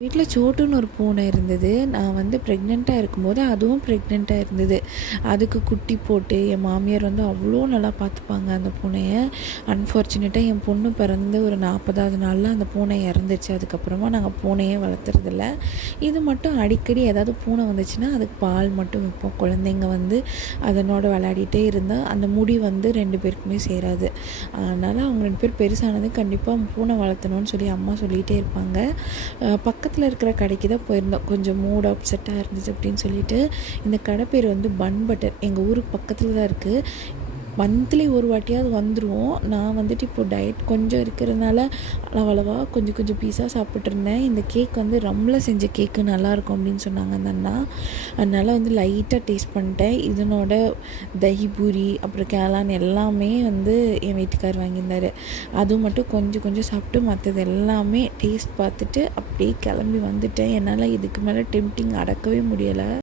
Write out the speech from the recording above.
வீட்டில் சோட்டுன்னு ஒரு பூனை இருந்தது. நான் வந்து ப்ரெக்னெண்ட்டாக இருக்கும்போது அதுவும் ப்ரெக்னெண்ட்டாக இருந்தது. அதுக்கு குட்டி போட்டு என் மாமியார் வந்து அவ்வளோ நல்லா பார்த்துப்பாங்க அந்த பூனைய. அன்ஃபார்ச்சுனேட்டாக என் பொண்ணு பிறந்து ஒரு 40வது நாளில் அந்த பூனை இறந்துருச்சு. அதுக்கப்புறமா நாங்கள் பூனையே வளர்த்துறதில்ல. இது மட்டும் அடிக்கடி ஏதாவது பூனை வந்துச்சுன்னா அதுக்கு பால் மட்டும் வைப்போம். குழந்தைங்க வந்து அதனோட விளையாடிட்டே இருந்தால் அந்த முடி வந்து 2 பேருக்குமே சேராது. அதனால் அவங்க 2 பேர் பெருசானது கண்டிப்பாக பூனை வளர்த்தணும்னு சொல்லி அம்மா சொல்லிகிட்டே இருப்பாங்க. பக்கத்தில் இருக்கிற கடைக்கு தான் போயிருந்தோம். கொஞ்சம் மூட் அப்செட்டாக இருந்துச்சு அப்படின்னு சொல்லிட்டு. இந்த கடை பேர் வந்து பன் பட்டர். எங்கள் ஊருக்கு பக்கத்தில் தான் இருக்குது. மந்த்லி ஒரு வாட்டியாவது வந்துடுவோம். நான் வந்துட்டு இப்போது டயட் கொஞ்சம் இருக்கிறதுனால அளவளவாக கொஞ்சம் கொஞ்சம் பீஸாக சாப்பிட்ருந்தேன். இந்த கேக் வந்து ரம்மில் செஞ்ச கேக்கு நல்லாயிருக்கும் அப்படின்னு சொன்னாங்க அந்த அண்ணா. அதனால் வந்து லைட்டாக டேஸ்ட் பண்ணிட்டேன். இதனோட தஹி பூரி அப்புறம் கேளான் எல்லாமே வந்து என் வீட்டுக்கார் வாங்கியிருந்தார். அதுவும் மட்டும் கொஞ்சம் கொஞ்சம் சாப்பிட்டு மற்றது எல்லாமே டேஸ்ட் பார்த்துட்டு அப்படியே கிளம்பி வந்துட்டேன். என்னால் இதுக்கு மேலே டெம்ப்டிங் அடக்கவே முடியலை.